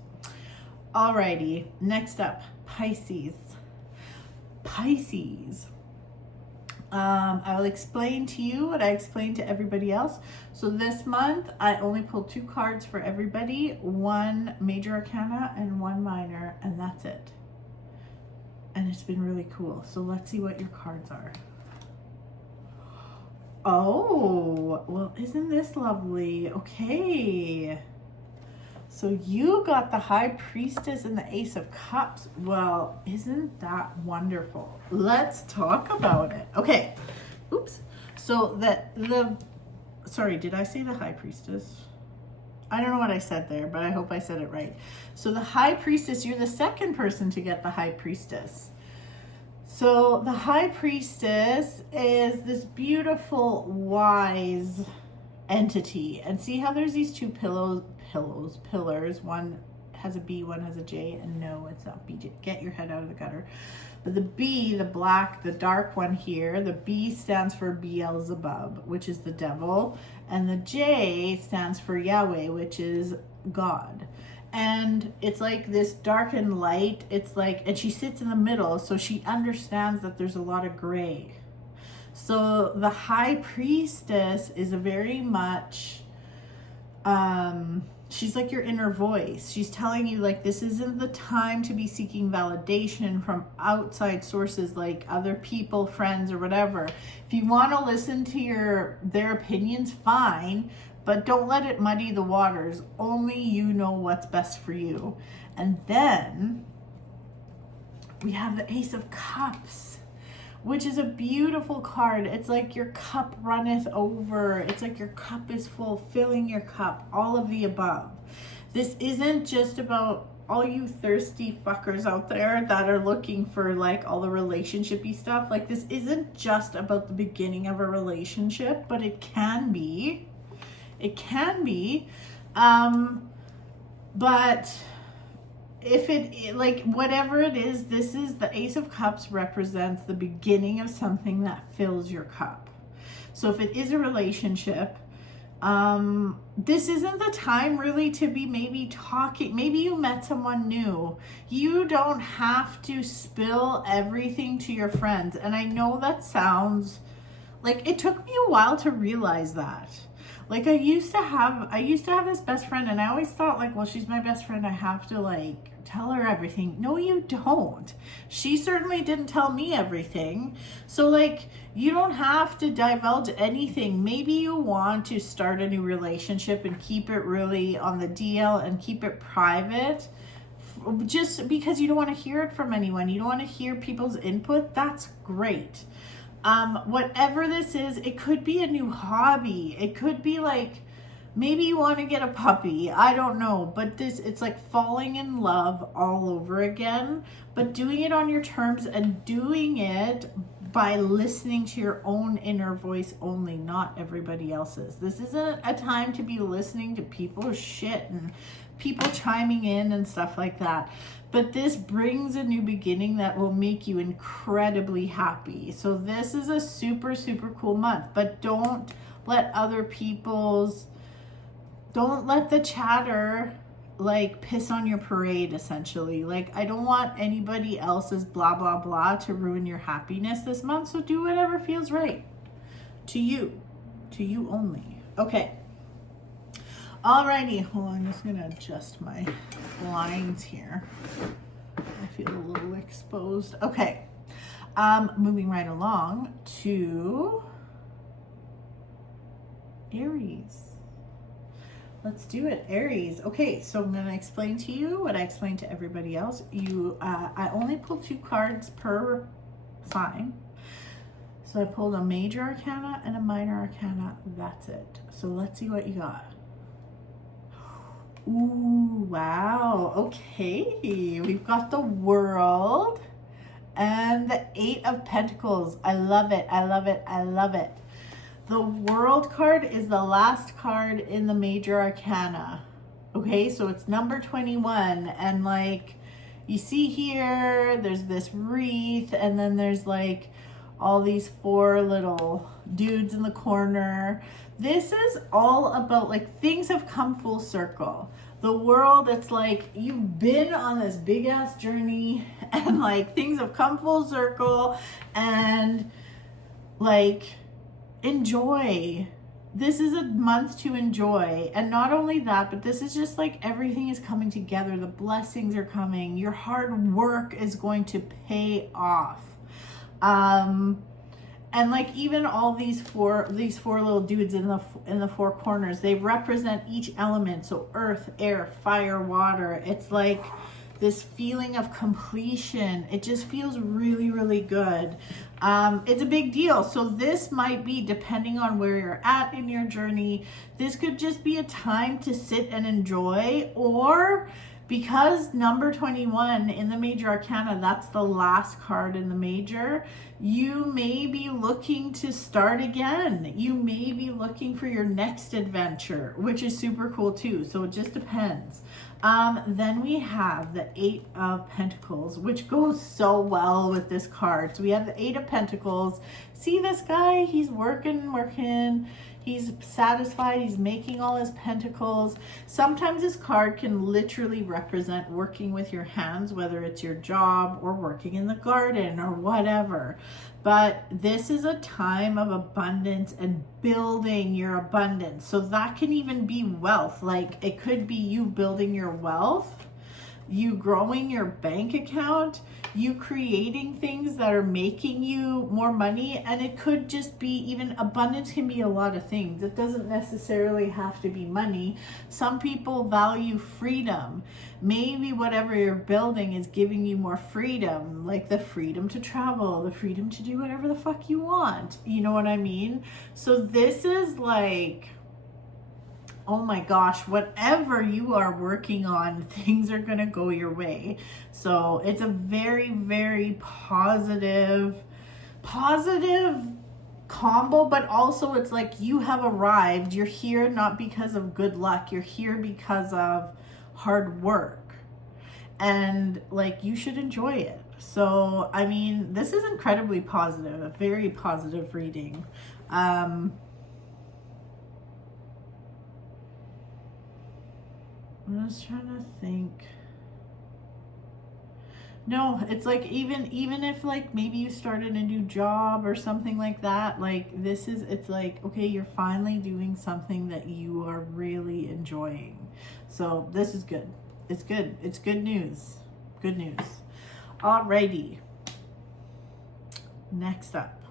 Alrighty. Next up, Pisces. Pisces. I will explain to you what I explained to everybody else. So this month, I only pulled 2 cards for everybody, 1 major arcana and 1 minor, and that's it. And it's been really cool. So let's see what your cards are. Oh, well, isn't this lovely? Okay. So you got the High Priestess and the Ace of Cups. Well, isn't that wonderful? Let's talk about it. Okay. Oops. So sorry, did I say the High Priestess? I don't know what I said there, but I hope I said it right. So the High Priestess, you're the second person to get the High Priestess. So the High Priestess is this beautiful, wise entity. And see how there's these 2 pillars. One has a B, one has a J, and no, it's not BJ. Get your head out of the gutter. But the B, the black, the dark one here, the B stands for Beelzebub, which is the devil, and the J stands for Yahweh, which is God. And it's like this dark and light. It's like, and she sits in the middle, so she understands that there's a lot of gray. So the High Priestess is a very much, she's like your inner voice. She's telling you like, this isn't the time to be seeking validation from outside sources like other people, friends, or whatever. If you want to listen to their opinions, fine, but don't let it muddy the waters. Only you know what's best for you. And then we have the Ace of Cups, which is a beautiful card. It's like your cup runneth over. It's like your cup is full, filling your cup, all of the above. This isn't just about all you thirsty fuckers out there that are looking for like all the relationship-y stuff. Like, this isn't just about the beginning of a relationship, but it can be. It can be. But if it, like, whatever it is, this is the Ace of Cups represents the beginning of something that fills your cup. So if it is a relationship, this isn't the time really to be maybe talking. Maybe you met someone new. You don't have to spill everything to your friends. And I know that sounds like, it took me a while to realize that. Like, I used to have this best friend, and I always thought like, well, she's my best friend, I have to like tell her everything. No, you don't. She certainly didn't tell me everything. So like, you don't have to divulge anything. Maybe you want to start a new relationship and keep it really on the DL and keep it private, just because you don't want to hear it from anyone. You don't want to hear people's input. That's great. Whatever this is, it could be a new hobby. It could be like, maybe you want to get a puppy. I don't know. But it's like falling in love all over again, but doing it on your terms and doing it by listening to your own inner voice only, not everybody else's. This isn't a time to be listening to people's shit and people chiming in and stuff like that. But this brings a new beginning that will make you incredibly happy. So this is a super, super cool month. But don't let don't let the chatter like piss on your parade, essentially. Like, I don't want anybody else's blah, blah, blah to ruin your happiness this month. So do whatever feels right to you only. Okay. Alrighty, hold on, I'm just gonna adjust my blinds here. I feel a little exposed. Okay, moving right along to Aries. Let's do it, Aries. Okay, so I'm gonna explain to you what I explained to everybody else. I only pull 2 cards per sign. So I pulled a major arcana and a minor arcana, that's it. So let's see what you got. Ooh, wow, okay. We've got the World and the 8 of Pentacles. I love it, I love it, I love it. The World card is the last card in the major arcana. Okay, so it's number 21, and like you see here, there's this wreath, and then there's like all these 4 little dudes in the corner. This is all about like things have come full circle. The World, it's like you've been on this big ass journey and like things have come full circle, and like enjoy. This is a month to enjoy. And not only that, but this is just like everything is coming together. The blessings are coming. Your hard work is going to pay off. And like even all these four little dudes in the 4 corners, they represent each element. So earth, air, fire, water. It's like this feeling of completion. It just feels really, really good. It's a big deal. So this might be, depending on where you're at in your journey, this could just be a time to sit and enjoy, or because number 21 in the major arcana, that's the last card in the major, you may be looking to start again. You may be looking for your next adventure, which is super cool too. So it just depends. Then we have the 8 of Pentacles, which goes so well with this card. So we have the 8 of Pentacles. See this guy? He's working. He's satisfied. He's making all his pentacles. Sometimes this card can literally represent working with your hands, whether it's your job or working in the garden or whatever. But this is a time of abundance and building your abundance. So that can even be wealth. Like it could be you building your wealth, you growing your bank account, you creating things that are making you more money. And it could just be, even abundance can be a lot of things. It doesn't necessarily have to be money. Some people value freedom. Maybe whatever you're building is giving you more freedom, like the freedom to travel, the freedom to do whatever the fuck you want. You know what I mean? So this is like, oh my gosh, whatever you are working on, things are going to go your way. So it's a very, very positive combo, but also it's like you have arrived. You're here not because of good luck. You're here because of hard work. And like you should enjoy it. So, I mean, this is incredibly positive, a very positive reading. I'm just trying to think. No, it's like even if like maybe you started a new job or something like that, like it's like, okay, you're finally doing something that you are really enjoying. So this is good. It's good. It's good news. Good news. Alrighty. Next up,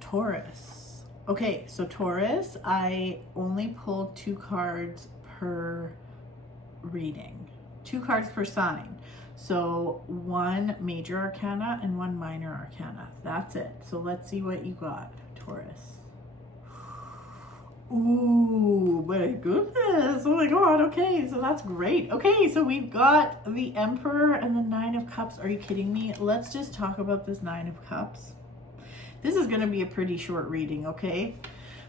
Taurus. Okay, so Taurus, I only pulled 2 cards per reading, 2 cards per sign. So 1 major arcana and 1 minor arcana. That's it. So let's see what you got, Taurus. Ooh, my goodness. Oh my God. Okay, so that's great. Okay, so we've got the Emperor and the 9 of Cups. Are you kidding me? Let's just talk about this 9 of Cups. This is going to be a pretty short reading, okay?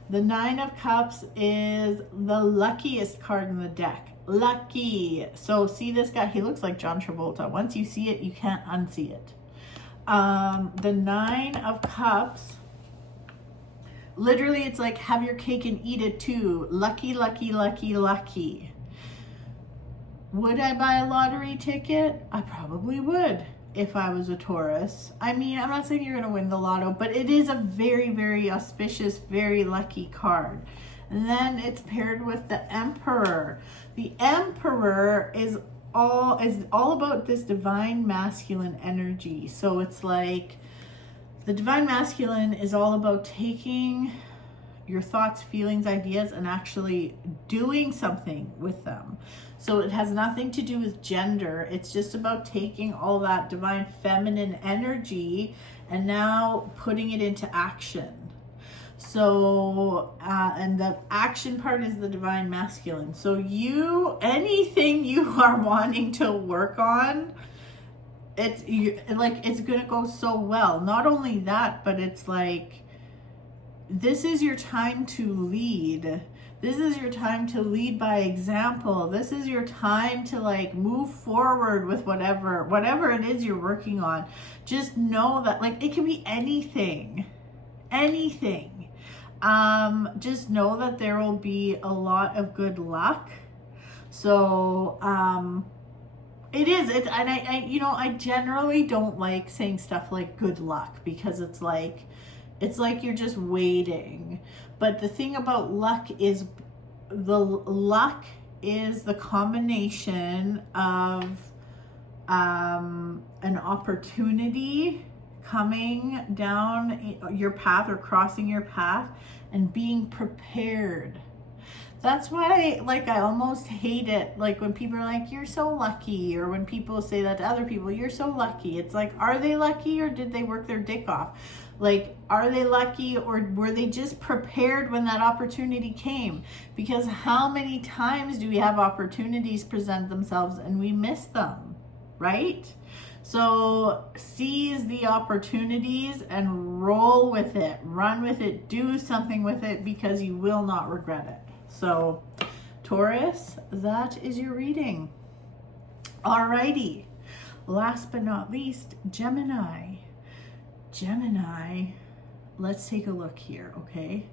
The 9 of Cups is the luckiest card in the deck. Lucky. So see this guy? He looks like John Travolta. Once you see it, you can't unsee it. The 9 of Cups, literally it's like have your cake and eat it too. Lucky, lucky, lucky, lucky. Would I buy a lottery ticket? I probably would if I was a Taurus. I mean, I'm not saying you're going to win the lotto, but it is a very, very auspicious, very lucky card. And then it's paired with the Emperor. The Emperor is all about this divine masculine energy. So it's like the divine masculine is all about taking your thoughts, feelings, ideas, and actually doing something with them. So it has nothing to do with gender. It's just about taking all that divine feminine energy and now putting it into action. So, and the action part is the divine masculine. So anything you are wanting to work on, it's going to go so well. Not only that, but it's like, this is your time to lead. This is your time to lead by example. This is your time to like move forward with whatever it is you're working on. Just know that like it can be anything. Just know that there will be a lot of good luck. So, I generally don't like saying stuff like good luck, because it's like you're just waiting. But the thing about luck is the combination of an opportunity coming down your path or crossing your path and being prepared. That's why, like, I almost hate it, like, when people are like, you're so lucky, or when people say that to other people, you're so lucky. It's like, are they lucky, or did they work their dick off? Like, are they lucky, or were they just prepared when that opportunity came? Because how many times do we have opportunities present themselves and we miss them, right? So seize the opportunities and roll with it, run with it, do something with it, because you will not regret it. So Taurus, that is your reading. Alrighty, last but not least, Gemini. Let's take a look here, okay?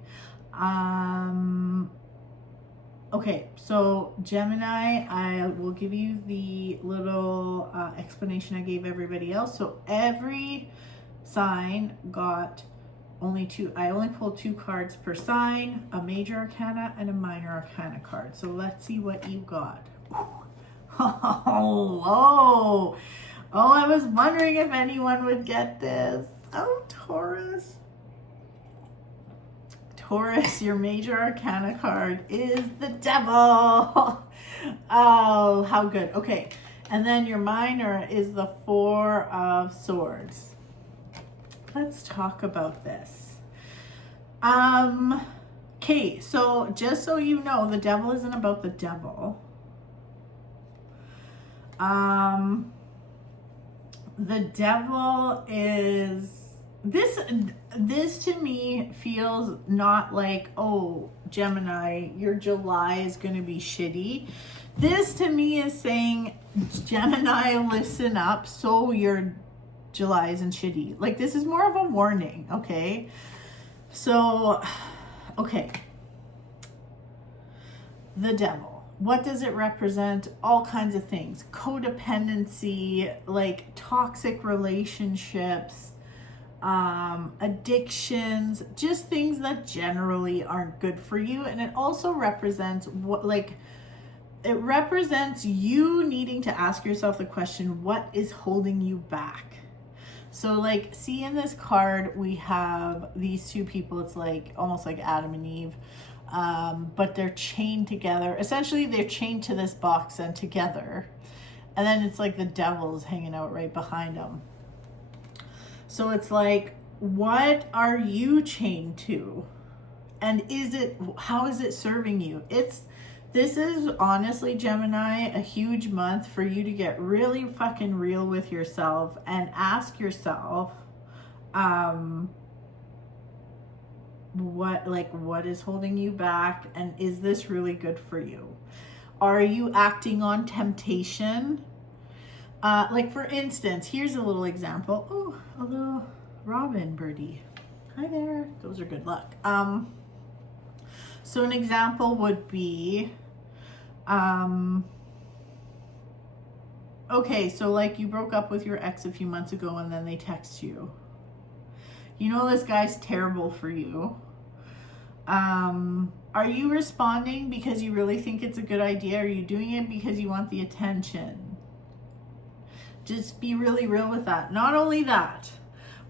Okay, so Gemini, I will give you the little explanation I gave everybody else. So every sign got only two. I only pulled 2 cards per sign, a major arcana and a minor arcana card. So let's see what you got. Oh, I was wondering if anyone would get this. Oh, Taurus. Taurus, your major arcana card is the Devil. Oh, how good. Okay, and then your minor is the 4 of Swords. Let's talk about this. Okay, so just so you know, the Devil isn't about the devil. The Devil is this to me feels not like, oh, Gemini, your July is going to be shitty. This to me is saying, Gemini, listen up, so your July isn't shitty. Like, this is more of a warning, okay? So, okay. The Devil. What does it represent? All kinds of things. Codependency, like toxic relationships, addictions, just things that generally aren't good for you. And it also represents it represents you needing to ask yourself the question, what is holding you back? So like, see, in this card, we have these 2 people. It's like almost like Adam and Eve, but they're chained together. Essentially, they're chained to this box and together. And then it's like the Devil is hanging out right behind them. So it's like, what are you chained to? And how is it serving you? This is honestly, Gemini, a huge month for you to get really fucking real with yourself and ask yourself, what is holding you back, and is this really good for you? Are you acting on temptation? Like, for instance, here's a little example. Oh, a little robin birdie. Hi there. Those are good luck. So an example would be, okay, so like you broke up with your ex a few months ago and then they text you. You know this guy's terrible for you. Are you responding because you really think it's a good idea? Are you doing it because you want the attention? Just be really real with that. Not only that,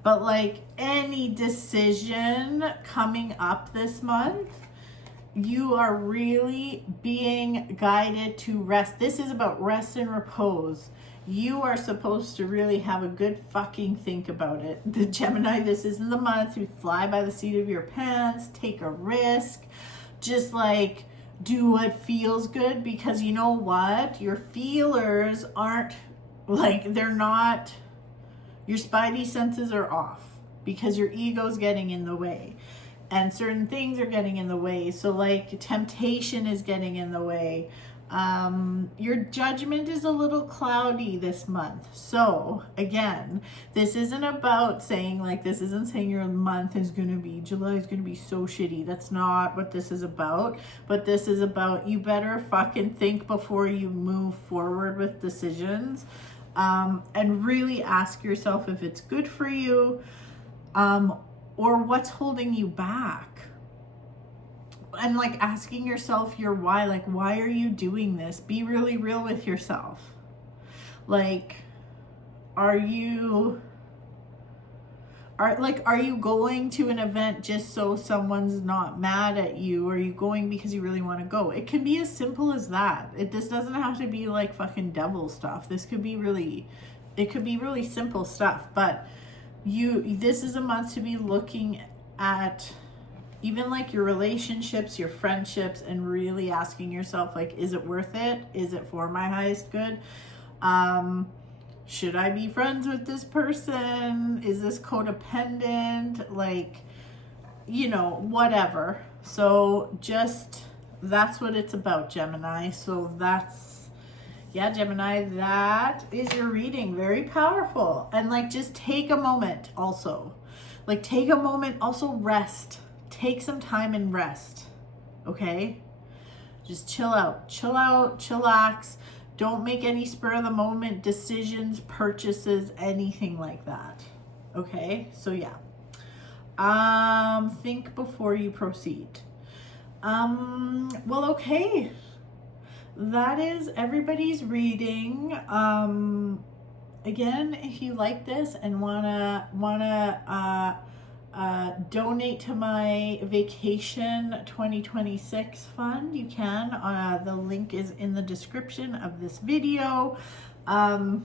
but like any decision coming up this month, you are really being guided to rest. This is about rest and repose. You are supposed to really have a good fucking think about it. The Gemini, this isn't the month to fly by the seat of your pants, take a risk, just like do what feels good, because you know what? Your feelers aren't like, they're not, your spidey senses are off because your ego's getting in the way. And certain things are getting in the way. So like temptation is getting in the way. Your judgment is a little cloudy this month. So again, this isn't about saying like, this isn't saying your month is going to be, July is going to be so shitty. That's not what this is about. But this is about, you better fucking think before you move forward with decisions. And really ask yourself if it's good for you. Or what's holding you back, and like asking yourself your why. Like, why are you doing this? Be really real with yourself. Like, are you going to an event just so someone's not mad at you? Or are you going because you really want to go? It can be as simple as that. This doesn't have to be like fucking devil stuff. This could be really, it could be really simple stuff. But this is a month to be looking at even like your relationships, your friendships, and really asking yourself, like, is it worth it? Is it for my highest good? Should I be friends with this person? Is this codependent? Like, you know, whatever. So just, that's what it's about, Gemini. So yeah, Gemini, that is your reading. Very powerful. And like, just take a moment also. Like, take a moment, also rest. Take some time and rest. Okay? Just chill out, chillax. Don't make any spur of the moment decisions, purchases, anything like that. Okay? So yeah. Think before you proceed. Well, okay. That is everybody's reading. Again, if you like this and wanna donate to my vacation 2026 fund, you can. The link is in the description of this video. Got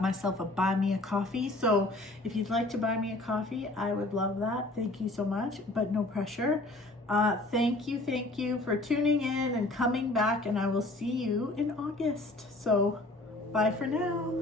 myself a buy me a coffee. So if you'd like to buy me a coffee, I would love that. Thank you so much, but no pressure. Thank you for tuning in and coming back, and I will see you in August. So bye for now.